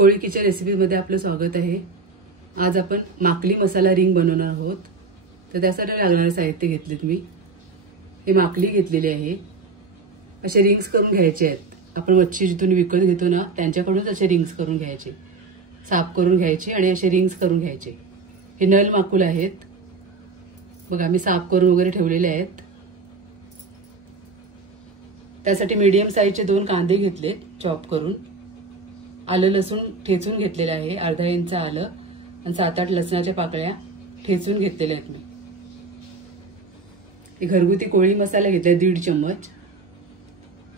कोळी kitchen रेसिपीमध्ये आपलं स्वागत आहे। आज आपण माकली मसाला रिंग बनवणार आहोत। तर त्यासाठी लागणारे साहित्य घेतलेत मी। हे माकली घेतलेली आहे। असे रिंग्स करून घ्यायचे आहेत। आपण मच्छी जिथून विकत घेतो ना त्यांच्याकडूनच असे रिंग्स करून घ्यायचे। साफ करून घ्यायचे आणि असे रिंग्स करून घ्यायचे। हे नल माकुल आहेत। बघा मी साफ करून वगैरे ठेवलेले आहेत। त्यासाठी मीडियम साइजचे 2 कांदे घेतले चॉप करून। आलं लसूण ठेचून घेतलेलं आहे। अर्धा इंच आलं आणि 7-8 लसणाच्या पाकळ्या ठेचून घेतलेल्या आहेत मी। हे घरगुती कोळी मसाला घेतलाय 1.5 चम्मच।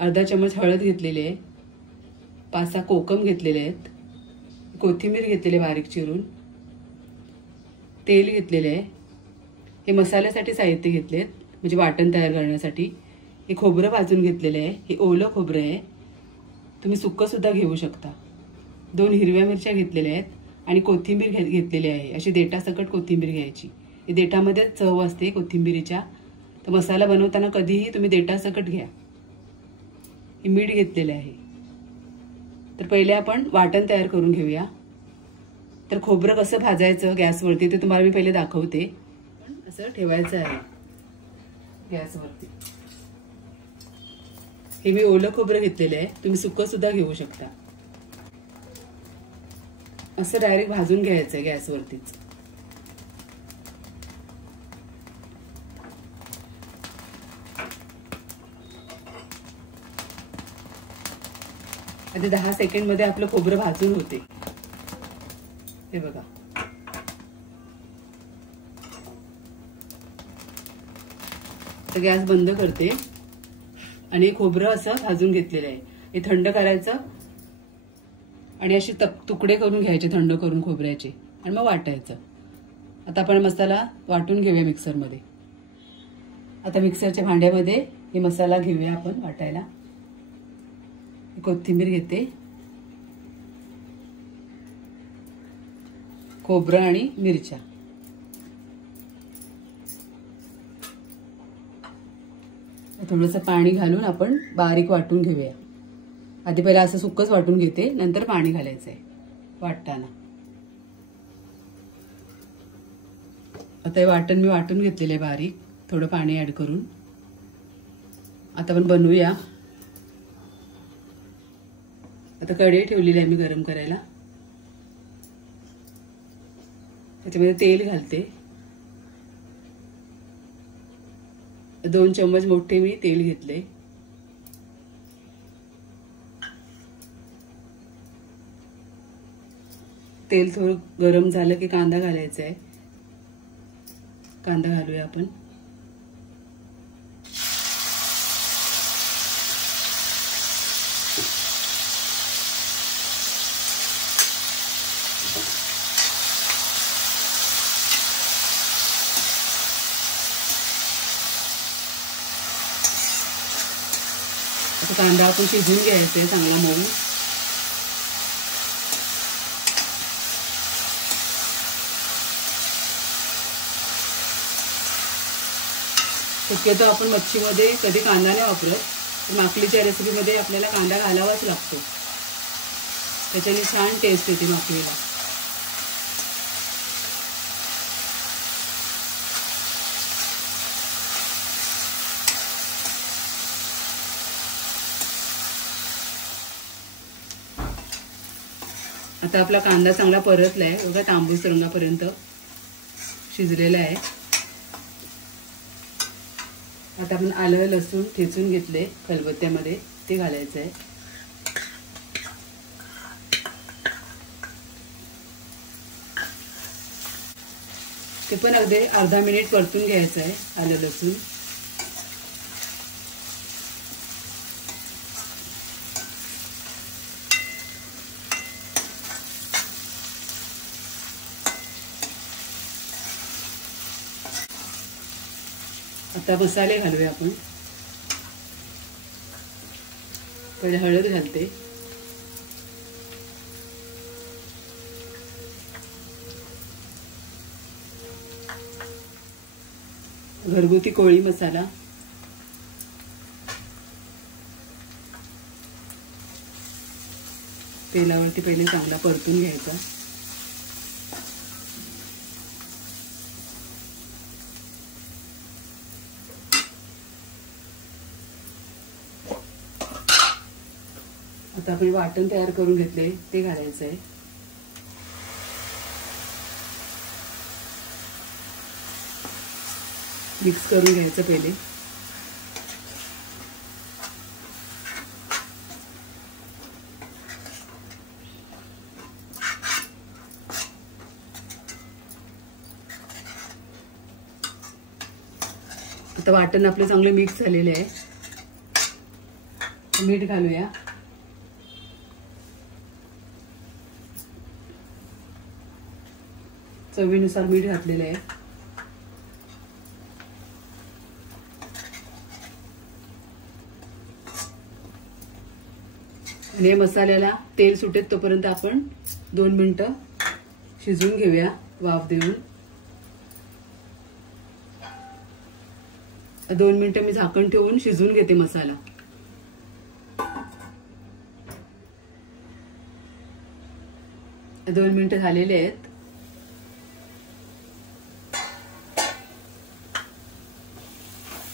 अर्धा चम्मच हळद घेतलेली आहे। 5-6 कोकम घेतलेले आहेत। कोथिंबीर घेतलेली बारीक चिरून। तेल घेतलेले आहे। हे मसाल्यासाठी साहित्य घेतलेत म्हणजे वाटण तयार करण्यासाठी। हे खोबरं भाजून घेतलेले आहे। हे ओलं खोबरं आहे। तुम्ही सुक्क सुद्धा घेऊ शकता। 2 हिरव्या मिरच्या घेतलेल्या आहेत आणि कोथिंबीर घेतलेली आहे। अशी देठासकट कोथिंबीर घ्यायची। हे देठामध्ये चव असते कोथिंबीरीच्या। तर मसाला बनवताना कधीही तुम्ही देठासकट घ्या। हे मीठ घेतलेले आहे। तर पहिले आपण वाटण तयार करून घेऊया। तर खोबरं कसं भाजायचं गॅसवरती ते तुम्हाला मी पहिले दाखवते। पण असं ठेवायचं आहे गॅसवरती। हे मी ओलं खोबरं घेतलेलं आहे। तुम्ही सुक्क सुद्धा घेऊ शकता। असं डायरेक्ट भाजून घ्यायचंय गॅसवरतीच। आता 10 सेकंड मध्ये आपलं खोबरं भाजून होते। हे बघा तर गॅस बंद करते आणि खोबरं असं भाजून घेतलेलं आहे। हे थंड करायचं आणि अशी तुकडे करून घ्यायचे थंड करून खोबऱ्याचे आणि मग वाटायचं। आता आपण मसाला वाटून घेऊया मिक्सर मध्ये। आता मिक्सरच्या भांड्यामध्ये हे मसाला घेऊया आपण वाटायला। कोथिंबीर घेते, खोबरं आणि मिरच्या। थोडंसं पाणी घालून आपण बारीक वाटून घेऊया। आधी पहिला असं सुक्कच वाटून घेते, नंतर पाणी घालायचंय वाटताना। आता हे वाटण मी वाटून घेतलेलं आहे बारीक, थोडं पाणी ऍड करून। आता आपण बनवूया। आता कढई ठेवलेली आहे मी गरम करायला। त्याच्यामध्ये तेल घालते। 2 चम्मच मोठे मी तेल घेतले। तेल थोडं गरम झालं की कांदा घालायचा आहे। कांदा घालूया आपण। आता कांदा आपण शिजवून घ्यायचा आहे चांगला मऊ। शक्यतो आपण मच्छीमध्ये कधी कांदा नाही वापरत, पण माकलीच्या रेसिपीमध्ये आपल्याला कांदा घालावाच लागतो। त्याच्याने छान टेस्ट येते माकलीला। आता आपला कांदा चांगला परतलाय बघा, तांबूस रंगापर्यंत शिजलेला आहे। आता आपण आलं लसूण ठेचून घेतले खलबत्त्यामध्ये, ते घालायचं आहे। ते पण अगदी अर्धा मिनिट परतून घ्यायचं आहे आलं लसूण। आता मसाले घालूया आपण। पहिले हळद घालते, घरगुती कोळी मसाला, तेलावरती पहिले चांगला परतून घ्यायचा. आता आपण वाटण तयार करून घेतले ते घालायचं आहे. मिक्स करून घ्यायचं पहिले. आता वाटण आपले चांगले मिक्स झालेले आहे. मीठ घालूया. चवीनुसार मीठ घातलेलं आहे. आणि या मसाल्याला तेल सुटेत तोपर्यंत आपण 2 मिनिटं शिजवून घेऊया वाफ देऊन. 2 मिनिटं मी झाकण ठेवून शिजवून घेते मसाला. दोन मिनिटं झालेले आहेत.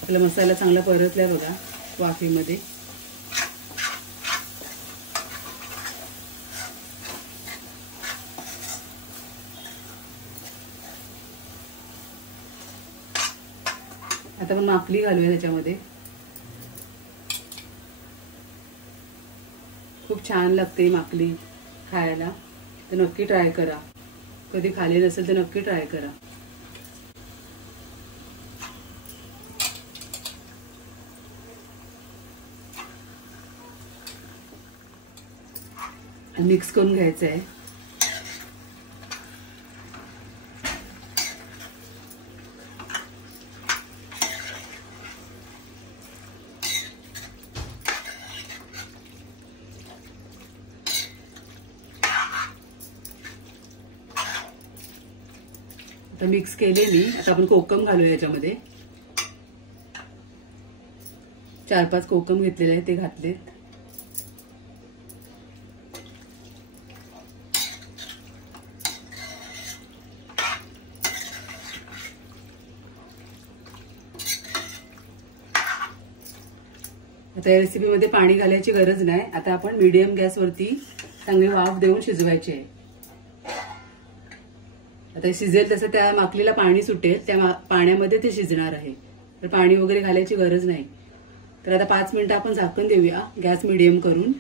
आपला मसाला चांगला परतलाय बघा वाफेमध्ये. आता आपण माकली घालूया त्याच्यामध्ये. खूप छान लागते माकली खायला, तर नक्की ट्राय करा. कधी खाल्ली नसेल तर नक्की ट्राय करा. मिक्स करून घ्यायचं आहे. आता मिक्स केले मी. आता आपण कोकम घालूया याच्यामध्ये. 4-5 कोकम घेतलेले आहे ते घातलेत. आता या रेसिपीमध्ये पाणी घालायची गरज नाही. आता आपण मीडियम गॅसवरती चांगली वाफ देऊन शिजवायची आहे. आता शिजेल तसं त्या माकलीला पाणी सुटेल, त्या पाण्यामध्ये ते शिजणार आहे. तर पाणी वगैरे घालायची गरज नाही. तर आता 5 मिनिटं आपण झाकण देऊया गॅस मीडियम करून.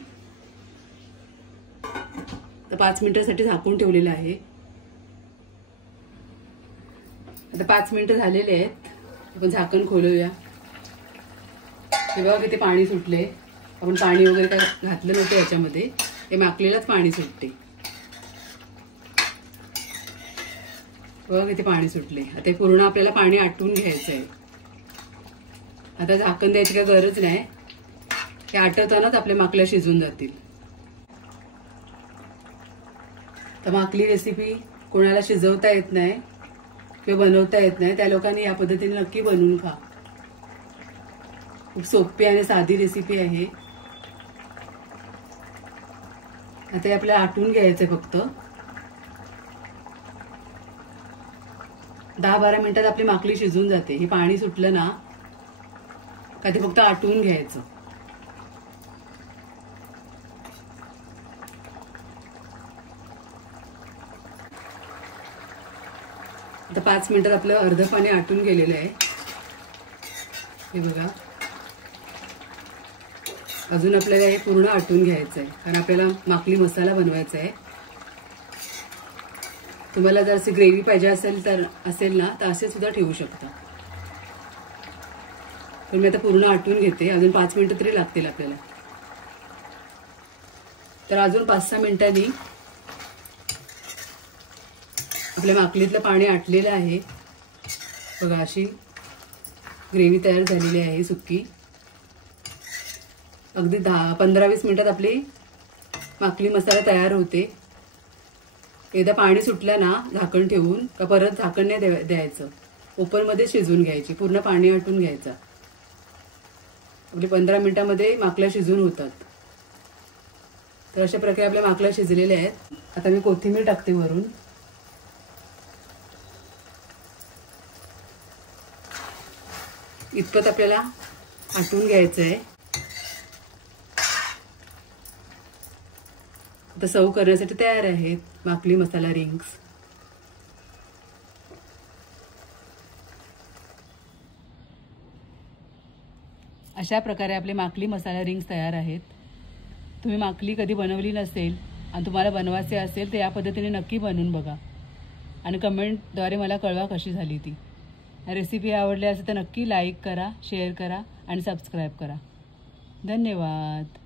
तर 5 मिनिटांसाठी झाकून ठेवलेलं आहे. आता 5 मिनिटं झालेले आहेत. आपण झाकण खोलूया. हे बघा किती पाणी सुटले. आपण पाणी वगैरे काय घातलं नव्हतं याच्यामध्ये, हे माकलीलाच पाणी सुटते. बघा किती पाणी सुटले. आता पूर्ण आपल्याला पाणी आटवून घ्यायचं आहे. आता झाकण द्यायची काय गरज नाही. हे आटवतानाच आपल्या माकल्या शिजून जातील. तर माकली रेसिपी कोणाला शिजवता येत नाही किंवा बनवता येत नाही, त्या लोकांनी या पद्धतीने नक्की बनवून खा. खूप सोपी आणि साधी रेसिपी आहे. आता आपल्याला आटवून घ्यायचंय फक्त. 10-12 मिनिटात आपली माकली शिजून जाते. हे पाणी सुटलं ना का ते फक्त आटवून घ्यायचं. आता 5 मिनिटात आपलं अर्ध पाणी आटून गेलेलं आहे. हे बघा. अजून आपल्याला हे पूर्ण आटून घ्यायचं आहे, कारण आपल्याला माकली मसाला बनवायचा आहे. तुम्हाला जर अशी ग्रेव्ही पाहिजे असेल ना तर असे सुद्धा ठेवू शकता. तर मी आता पूर्ण आटून घेते. अजून 5 मिनिटं तरी लागतील आपल्याला. तर अजून 5-6 मिनिटांनी आपल्या माकलीतलं पाणी आटलेलं आहे. बघा अशी ग्रेव्ही तयार झालेली आहे सुक्की. अगदी 15-20 मिनिटात आपली माकली मसाला तयार होते. एकदा पाणी सुटलं ना झाकण ठेवून का परत झाकण नाही द्यायचं. ओपनमध्ये शिजवून घ्यायची. पूर्ण पाणी आटून घ्यायचं. आपली 15 मिनिटांमध्ये माकल्या शिजून होतात. तर अशा प्रकारे आपल्या माकला शिजलेले आहेत. आता मी कोथिंबीर टाकते वरून. इतपत आपल्याला आटून घ्यायचं आहे. आता सर्व करण्यासाठी तयार आहेत माकली मसाला रिंग्स. अशा प्रकारे आपले माकली मसाला रिंग्स तयार आहेत. तुम्ही माकली कधी बनवली नसेल आणि तुम्हाला बनवायचे असेल तर या पद्धतीने नक्की बनवून बघा आणि कमेंटद्वारे मला कळवा कशी झाली ती. रेसिपी आवडली असेल तर नक्की लाईक करा, शेअर करा आणि सबस्क्राईब करा. धन्यवाद.